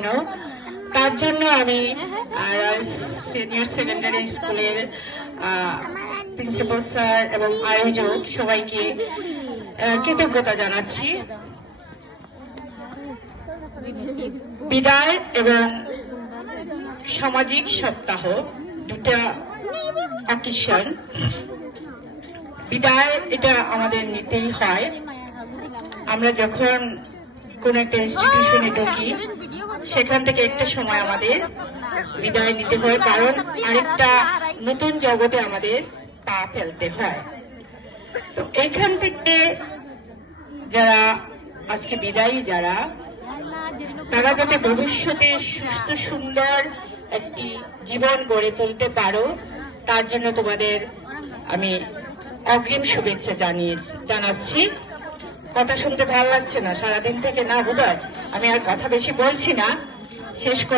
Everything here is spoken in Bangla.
জন্য। তার জন্য আমি সিনিয়র সেকেন্ডারি স্কুলের প্রিন্সিপাল স্যার এবং আয়োজক সবাইকে কৃতজ্ঞতা জানাচ্ছি। বিদায় এবং সামাজিক সপ্তাহ দুটা অকেশন। বিদায় এটা আমাদের নিতেই হয়। আমরা যখন কোন একটা ইনস্টিটিউশনে ঢুকি সেখান থেকে একটা সময় আমাদের বিদায় নিতে হয়, কারণ আরেকটা নতুন জগতে আমাদের পা ফেলতে হয়। তো এইখান থেকে যারা আজকে বিদায়ী যারা, তারা যাতে ভবিষ্যতে সুস্থ সুন্দর একটি জীবন গড়ে তুলতে পারো, তার জন্য তোমাদের আমি অগ্রিম শুভেচ্ছা জানাচ্ছি। কথা শুনতে ভালো লাগছে না সারাদিন থেকে, না বোধহয় আমি আর কথা বেশি বলছি না, শেষ